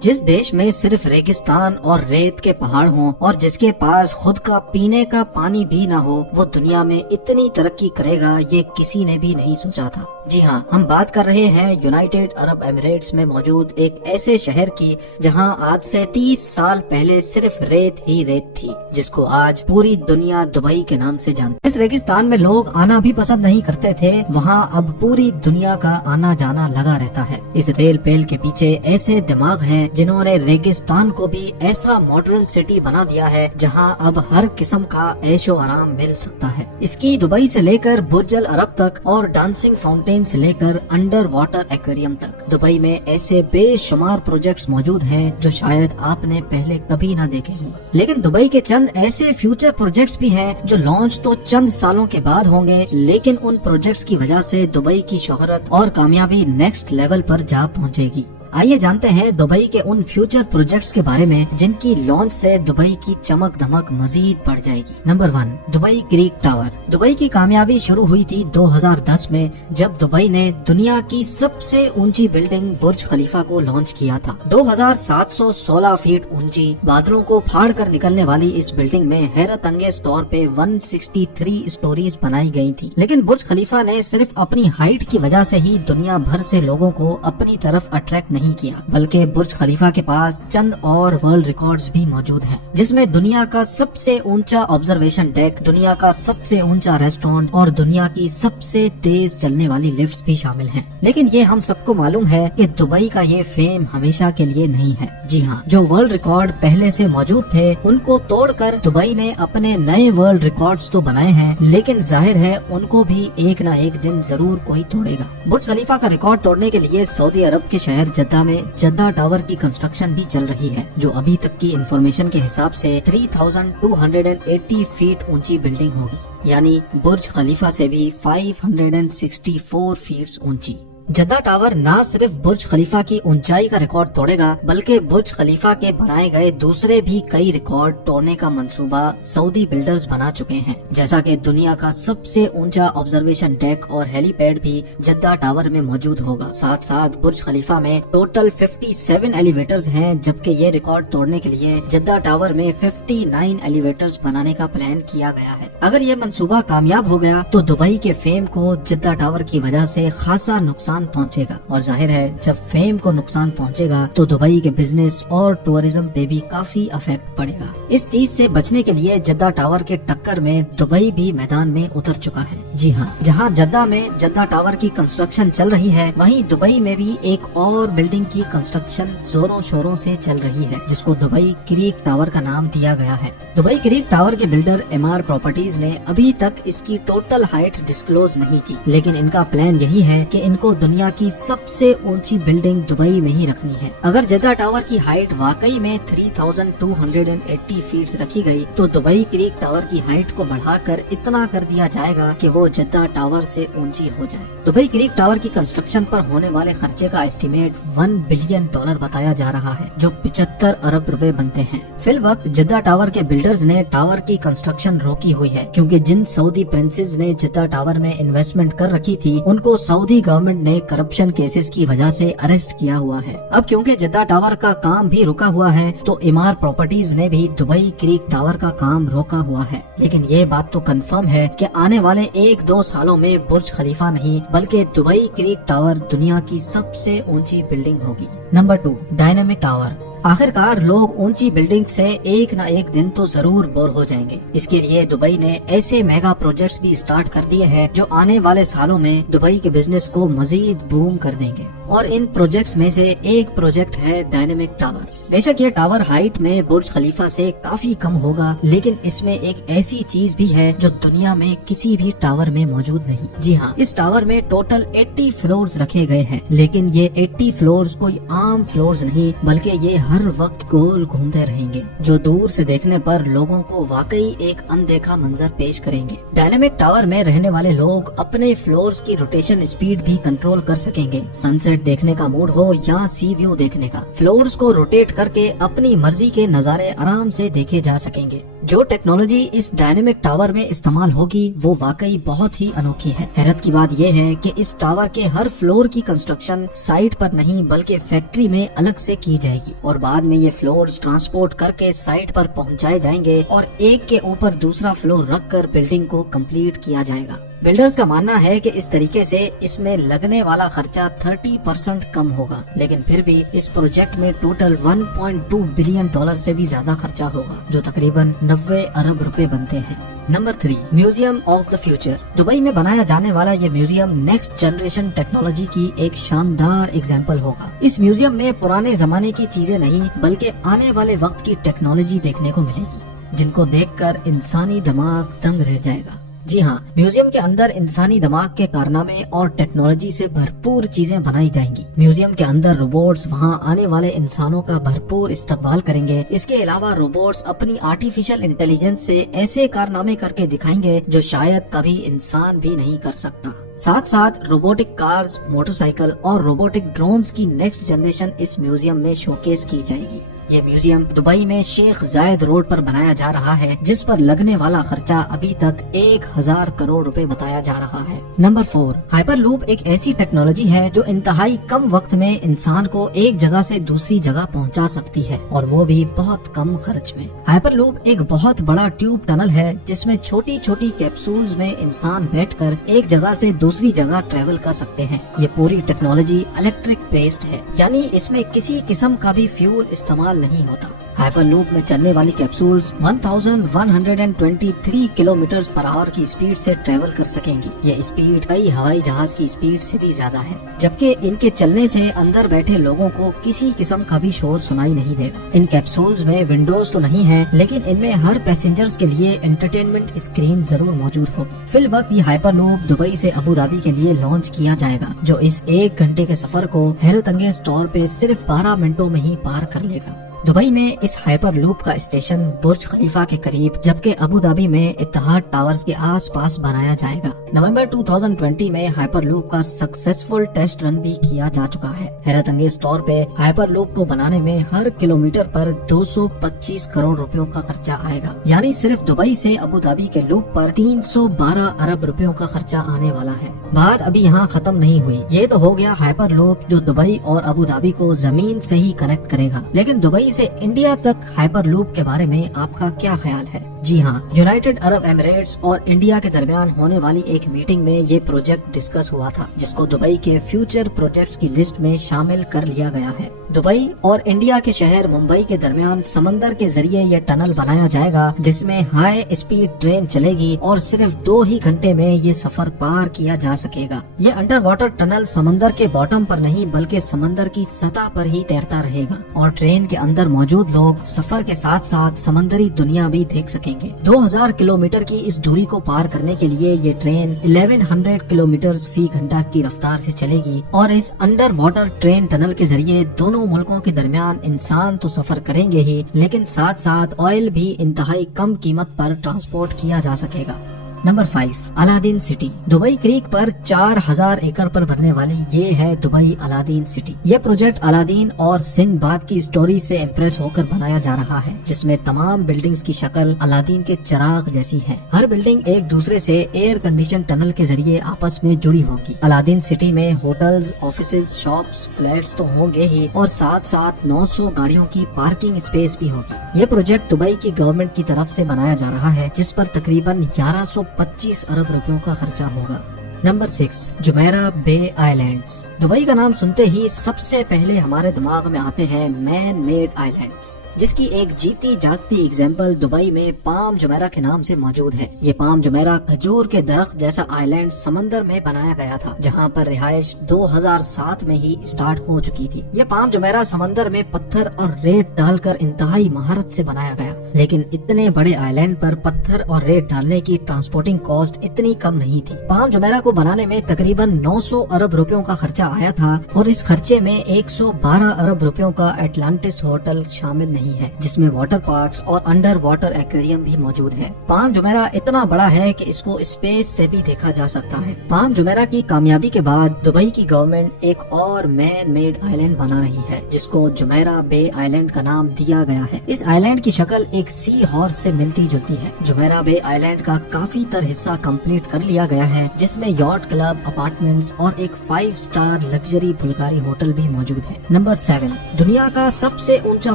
جس دیش میں صرف ریگستان اور ریت کے پہاڑ ہوں اور جس کے پاس خود کا پینے کا پانی بھی نہ ہو، وہ دنیا میں اتنی ترقی کرے گا یہ کسی نے بھی نہیں سوچا تھا۔ جی ہاں، ہم بات کر رہے ہیں یونائیٹڈ عرب ایمریٹس میں موجود ایک ایسے شہر کی جہاں آج سے 30 سال پہلے صرف ریت ہی ریت تھی، جس کو آج پوری دنیا دبئی کے نام سے جانتی ہے۔ اس ریگستان میں لوگ آنا بھی پسند نہیں کرتے تھے، وہاں اب پوری دنیا کا آنا جانا لگا رہتا ہے۔ اس ریل پیل کے پیچھے ایسے دماغ ہیں جنہوں نے ریگستان کو بھی ایسا ماڈرن سٹی بنا دیا ہے جہاں اب ہر قسم کا عیش و آرام مل سکتا ہے۔ اس کی دبئی سے لے کر برج العرب تک اور ڈانسنگ فاؤنٹین سے لے کر انڈر واٹر ایکویریم تک، دبئی میں ایسے بے شمار پروجیکٹس موجود ہیں جو شاید آپ نے پہلے کبھی نہ دیکھے ہوں۔ لیکن دبئی کے چند ایسے فیوچر پروجیکٹس بھی ہیں جو لانچ تو چند سالوں کے بعد ہوں گے، لیکن ان پروجیکٹس کی وجہ سے دبئی کی شہرت اور کامیابی نیکسٹ لیول پر جا پہنچے گی۔ آئیے جانتے ہیں دبئی کے ان فیوچر پروجیکٹس کے بارے میں جن کی لانچ سے دبئی کی چمک دھمک مزید بڑھ جائے گی۔ Number 1، Dubai Creek Tower. Dubai کی کامیابی شروع ہوئی تھی 2010 میں جب دبئی نے دنیا کی سب سے اونچی بلڈنگ برج خلیفہ کو لانچ کیا تھا۔ 2716 فیٹ اونچی، بادلوں کو پھاڑ کر نکلنے والی اس بلڈنگ میں حیرت انگیز طور پہ 163 اسٹوریز بنائی گئی تھی، لیکن برج خلیفہ نے صرف اپنی ہائٹ کی وجہ سے ہی دنیا بھر سے لوگوں کو اپنی طرف اٹریکٹ نہیں کیا، بلکہ برج خلیفہ کے پاس چند اور ورلڈ ریکارڈز بھی موجود ہیں، جس میں دنیا کا سب سے اونچا آبزرویشن ڈیک، دنیا کا سب سے اونچا ریسٹورینٹ اور دنیا کی سب سے تیز چلنے والی لفٹس بھی شامل ہیں۔ لیکن یہ ہم سب کو معلوم ہے کہ دبئی کا یہ فیم ہمیشہ کے لیے نہیں ہے۔ جی ہاں، جو ورلڈ ریکارڈ پہلے سے موجود تھے ان کو توڑ کر دبئی نے اپنے نئے ورلڈ ریکارڈز تو بنائے ہیں، لیکن ظاہر ہے ان کو بھی ایک نہ ایک دن ضرور کوئی توڑے گا۔ برج خلیفہ کا ریکارڈ توڑنے کے لیے سعودی عرب کے شہر جدہ میں جدہ ٹاور کی کنسٹرکشن بھی چل رہی ہے، جو ابھی تک کی انفارمیشن کے حساب سے 3280 فیٹ اونچی بلڈنگ ہوگی، یعنی برج خلیفہ سے بھی 564 فیٹ اونچی۔ جدہ ٹاور نہ صرف برج خلیفہ کی اونچائی کا ریکارڈ توڑے گا، بلکہ برج خلیفہ کے بنائے گئے دوسرے بھی کئی ریکارڈ توڑنے کا منصوبہ سعودی بلڈرز بنا چکے ہیں، جیسا کہ دنیا کا سب سے اونچا آبزرویشن ڈیک اور ہیلی پیڈ بھی جدہ ٹاور میں موجود ہوگا۔ ساتھ ساتھ برج خلیفہ میں ٹوٹل 57 ایلیویٹرز ہیں، جبکہ یہ ریکارڈ توڑنے کے لیے جدہ ٹاور میں 59 ایلیویٹرز بنانے کا پلان کیا گیا ہے۔ اگر یہ منصوبہ کامیاب ہو گیا تو دبئی کے فیم کو جدہ ٹاور کی وجہ سے خاصا نقصان پہنچے گا، اور ظاہر ہے جب فیم کو نقصان پہنچے گا تو دبئی کے بزنس اور ٹورزم پہ بھی کافی افیکٹ پڑے گا۔ اس چیز سے بچنے کے لیے جدہ ٹاور کے ٹکر میں دبئی بھی میدان میں اتر چکا ہے۔ جی ہاں، جہاں جدہ میں جدہ ٹاور کی کنسٹرکشن چل رہی ہے، وہیں دبئی میں بھی ایک اور بلڈنگ کی کنسٹرکشن زوروں شوروں سے چل رہی ہے، جس کو دبئی کریک ٹاور کا نام دیا گیا ہے۔ دبئی کریک ٹاور کے بلڈر MR پراپرٹیز نے ابھی تک اس کی ٹوٹل ہائٹ ڈسکلوز نہیں کی، لیکن ان کا پلان یہی ہے کہ ان کو دنیا کی سب سے اونچی بلڈنگ دبئی میں ہی رکھنی ہے۔ اگر جدہ ٹاور کی ہائٹ واقعی میں 3280 فیٹ رکھی گئی تو دبئی کریک ٹاور کی ہائٹ کو بڑھا کر اتنا کر دیا جائے گا کہ وہ جدہ ٹاور سے اونچی ہو جائے۔ دبئی کریک ٹاور کی کنسٹرکشن پر ہونے والے خرچے کا ایسٹیمیٹ $1 بلین بتایا جا رہا ہے، جو 75 ارب روپے بنتے ہیں۔ فی الوقت جدہ ٹاور کے بلڈرز نے ٹاور کی کنسٹرکشن روکی ہوئی ہے، کیونکہ جن سعودی پرنسز نے جدہ ٹاور میں انویسٹمنٹ کر رکھی تھی ان کو سعودی گورنمنٹ نے کرپشن کیسز کی وجہ سے اریسٹ کیا ہوا ہے۔ اب کیونکہ جدہ ٹاور کا کام بھی رکا ہوا ہے تو MR پراپرٹیز نے بھی دبئی کریک ٹاور کا کام روکا ہوا ہے، لیکن یہ بات تو کنفرم ہے کہ آنے والے 1-2 سالوں میں برج خلیفہ نہیں بلکہ دبئی کریک ٹاور دنیا کی سب سے اونچی بلڈنگ ہوگی۔ Number 2، dynamic tower. آخرکار لوگ اونچی بلڈنگ سے ایک نہ ایک دن تو ضرور بور ہو جائیں گے، اس کے لیے دبئی نے ایسے میگا پروجیکٹس بھی سٹارٹ کر دیے ہیں جو آنے والے سالوں میں دبئی کے بزنس کو مزید بوم کر دیں گے، اور ان پروجیکٹس میں سے ایک پروجیکٹ ہے ڈائنامک ٹاور۔ بے شک یہ ٹاور ہائٹ میں برج خلیفہ سے کافی کم ہوگا، لیکن اس میں ایک ایسی چیز بھی ہے جو دنیا میں کسی بھی ٹاور میں موجود نہیں۔ جی ہاں، اس ٹاور میں ٹوٹل 80 فلورز رکھے گئے ہیں، لیکن یہ 80 فلورز کوئی عام فلورز نہیں بلکہ یہ ہر وقت گول گھومتے رہیں گے، جو دور سے دیکھنے پر لوگوں کو واقعی ایک اندیکھا منظر پیش کریں گے۔ ڈائنامک ٹاور میں رہنے والے لوگ اپنے فلورز کی روٹیشن سپیڈ بھی کنٹرول کر سکیں گے، سن سیٹ सनसेट देखने का मूड हो या सी व्यू देखने का, फ्लोर्स को रोटेट करके अपनी मर्जी के नज़ारे आराम से देखे जा सकेंगे। जो टेक्नोलॉजी इस डायनेमिक टावर में इस्तेमाल होगी वो वाकई बहुत ही अनोखी है। हैरत की बात यह है कि इस टावर के हर फ्लोर की कंस्ट्रक्शन साइट पर नहीं बल्कि फैक्ट्री में अलग से की जाएगी और बाद में ये फ्लोर्स ट्रांसपोर्ट करके साइट पर पहुंचाए जाएंगे और एक के ऊपर दूसरा फ्लोर रखकर बिल्डिंग को कंप्लीट किया जाएगा। बिल्डर्स का मानना है कि इस तरीके से इसमें लगने वाला खर्चा 30% कम होगा, लेकिन फिर भी इस प्रोजेक्ट में टोटल 1.2 बिलियन डॉलर से भी ज्यादा खर्चा होगा, जो तकरीबन 90 अरब रुपए बनते हैं। Number 3, museum of the future. Dubai में बनाया जाने वाला ये म्यूजियम नेक्स्ट जनरेशन टेक्नोलॉजी की एक शानदार एग्जाम्पल होगा। इस म्यूजियम में पुराने जमाने की चीजें नहीं बल्कि आने वाले वक्त की टेक्नोलॉजी देखने को मिलेगी, जिनको देखकर इंसानी दिमाग दंग रह जाएगा। जी हाँ, म्यूजियम के अंदर इंसानी दिमाग के कारनामे और टेक्नोलॉजी से भरपूर चीजें बनाई जाएंगी। म्यूजियम के अंदर रोबोट्स वहाँ आने वाले इंसानों का भरपूर इस्तकबाल करेंगे। इसके अलावा रोबोट्स अपनी आर्टिफिशियल इंटेलिजेंस से ऐसे कारनामे करके दिखाएंगे जो शायद कभी इंसान भी नहीं कर सकता। साथ साथ रोबोटिक कार्स, मोटरसाइकिल और रोबोटिक ड्रोन्स की नेक्स्ट जनरेशन इस म्यूजियम में शोकेस की जाएगी। ये म्यूजियम दुबई में शेख जायद रोड पर बनाया जा रहा है, जिस पर लगने वाला खर्चा अभी तक 1000 करोड़ रुपए बताया जा रहा है। नंबर 4, हाइपरलूप एक ऐसी टेक्नोलॉजी है जो इंतहाई कम वक्त में इंसान को एक जगह से दूसरी जगह पहुंचा सकती है और वो भी बहुत कम खर्च में। हाइपरलूप एक बहुत बड़ा ट्यूब टनल है जिसमें छोटी छोटी कैप्सूल्स में इंसान बैठकर एक जगह से दूसरी जगह ट्रेवल कर सकते हैं। ये पूरी टेक्नोलॉजी इलेक्ट्रिक बेस्ड है, यानी इसमें किसी किस्म का भी फ्यूल इस्तेमाल नहीं होता। हाइपरलूप में चलने वाली कैप्सूल्स 1123 किलोमीटर पर आवर की स्पीड से ट्रेवल कर सकेंगी। ये स्पीड कई हवाई जहाज की स्पीड से भी ज्यादा है, जबकि इनके चलने से अंदर बैठे लोगों को किसी किस्म का भी शोर सुनाई नहीं देगा। इन कैप्सूल्स में विंडोज तो नहीं है, लेकिन इनमें हर पैसेंजर्स के लिए एंटरटेनमेंट स्क्रीन जरूर मौजूद होगी। फिल वक्त ये हाइपरलूप दुबई से अबू धाबी के लिए लॉन्च किया जाएगा, जो इस 1 घंटे के सफर को हैरत अंगेज तौर पे सिर्फ 12 मिनटों में ही पार कर लेगा। दुबई में इस हाइपर लूप का स्टेशन बुर्ज खलीफा के करीब, जबकि अबू धाबी में इत्तेहाद टावर्स के आसपास बनाया जाएगा। नवंबर 2020 में हाइपर लूप का सक्सेसफुल टेस्ट रन भी किया जा चुका है। हैरत अंगेज तौर पे हाइपर लूप को बनाने में हर किलोमीटर पर 225 करोड़ रुपयों का खर्चा आएगा, यानी सिर्फ दुबई से अबू धाबी के लूप पर 312 अरब रुपयों का खर्चा आने वाला है। बात अभी यहाँ खत्म नहीं हुई। ये तो हो गया हाइपर लूप जो दुबई और अबू धाबी को जमीन से ही कनेक्ट करेगा, लेकिन दुबई से इंडिया तक हाइपर लूप के बारे में आपका क्या ख्याल है? जी हाँ, यूनाइटेड अरब एमिरेट्स और इंडिया के दरमियान होने वाली एक मीटिंग में ये प्रोजेक्ट डिस्कस हुआ था, जिसको दुबई के फ्यूचर प्रोजेक्ट्स की लिस्ट में शामिल कर लिया गया है। दुबई और इंडिया के शहर मुंबई के दरमियान समंदर के जरिए ये टनल बनाया जाएगा, जिसमें हाई स्पीड ट्रेन चलेगी और सिर्फ 2 ही घंटे में ये सफर पार किया जा सकेगा। ये अंडर वाटर टनल समंदर के बॉटम पर नहीं बल्कि समंदर की सतह पर ही तैरता रहेगा और ट्रेन के अंदर मौजूद लोग सफर के साथ साथ समंदरी दुनिया भी देख सकेंगे। 2000 किलोमीटर की इस दूरी को पार करने के लिए ये ट्रेन 1100 किलोमीटर फी घंटा की रफ्तार से चलेगी और इस अंडर वाटर ट्रेन टनल के जरिए दोनों मुल्कों के दरमियान इंसान तो सफर करेंगे ही, लेकिन साथ साथ ऑयल भी इंतहाई कम कीमत पर ट्रांसपोर्ट किया जा सकेगा। Number 5, Aladdin city. Dubai creek पर 4000 एकड़ पर बनने वाली ये है दुबई अलादीन सिटी। ये प्रोजेक्ट अलादीन और सिंदबाद की स्टोरी से इम्प्रेस होकर बनाया जा रहा है, जिसमें तमाम बिल्डिंग्स की शक्ल अलादीन के चिराग जैसी है। हर बिल्डिंग एक दूसरे से एयर कंडीशन टनल के जरिए आपस में जुड़ी होगी। अलादीन सिटी में होटल्स, ऑफिसेज, शॉप्स, फ्लैट्स तो होंगे ही और साथ साथ 900 गाड़ियों की पार्किंग स्पेस भी होगी। ये प्रोजेक्ट दुबई की गवर्नमेंट की तरफ से बनाया जा रहा है, जिस पर तकरीबन 1125 अरब रुपयों का खर्चा होगा। नंबर 6, जुमेरा बे आइलैंड्स। दुबई का नाम सुनते ही सबसे पहले हमारे दिमाग में आते हैं मैन मेड आइलैंड्स, जिसकी एक जीती जागती एग्जाम्पल दुबई में पाम जुमेरा के नाम से मौजूद है। ये पाम जुमेरा खजूर के दरख्त जैसा आइलैंड समंदर में बनाया गया था, जहाँ पर रिहाइश 2007 में ही स्टार्ट हो चुकी थी। ये पाम जुमेरा समंदर में पत्थर और रेत डालकर इंतहाई महारत से बनाया गया लेकिन इतने बड़े आइलैंड पर पत्थर और रेत डालने की ट्रांसपोर्टिंग कॉस्ट इतनी कम नहीं थी। पाम जुमेरा को बनाने में तकरीबन 900 अरब रुपयों का खर्चा आया था और इस खर्चे में 112 अरब रुपयों का एटलांटिस होटल शामिल नहीं है, जिसमें वाटर पार्क्स और अंडर वाटर एक्वेरियम भी मौजूद है। पाम जुमेरा इतना बड़ा है कि इसको स्पेस से भी देखा जा सकता है। पाम जुमेरा की कामयाबी के बाद दुबई की गवर्नमेंट एक और मैन मेड आइलैंड बना रही है, जिसको जुमेरा बे आइलैंड का नाम दिया गया है। इस आइलैंड की शक्ल एक सी हॉर्स से मिलती जुलती है। जुमेरा बे आइलैंड का काफी तर हिस्सा कंप्लीट कर लिया गया है, जिसमें यॉट क्लब, अपार्टमेंट्स और एक 5 स्टार लग्जरी बुल्गारी होटल भी मौजूद है। नंबर 7, दुनिया का सबसे ऊंचा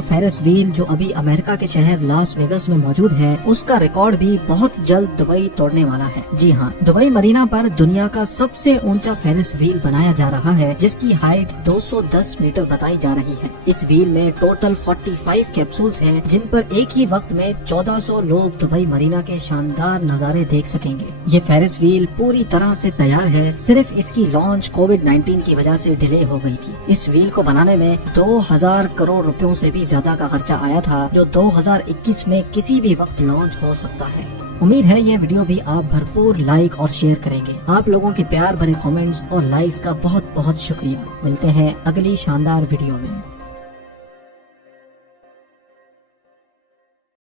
फेरिस व्हील जो अभी अमेरिका के शहर लास वेगस में मौजूद है, उसका रिकॉर्ड भी बहुत जल्द दुबई तोड़ने वाला है। जी हाँ, दुबई मरीना पर दुनिया का सबसे ऊंचा फेरिस व्हील बनाया जा रहा है, जिसकी हाइट 210 मीटर बताई जा रही है। इस व्हील में टोटल 45 कैप्सूल्स हैं, जिन पर एक ही वक्त में 1400 लोग दुबई मरीना के शानदार नजारे देख सकेंगे। ये फेरिस व्हील पूरी तरह से तैयार है, सिर्फ इसकी लॉन्च कोविड-19 की वजह से डिले हो गई थी। इस व्हील को बनाने में 2000 करोड़ रुपयों से भी ज्यादा का खर्चा आया था, जो 2021 में किसी भी वक्त लॉन्च हो सकता है। उम्मीद है ये वीडियो भी आप भरपूर लाइक और शेयर करेंगे। आप लोगों के प्यार भरे कमेंट्स और लाइक्स का बहुत बहुत शुक्रिया। मिलते हैं अगली शानदार वीडियो में।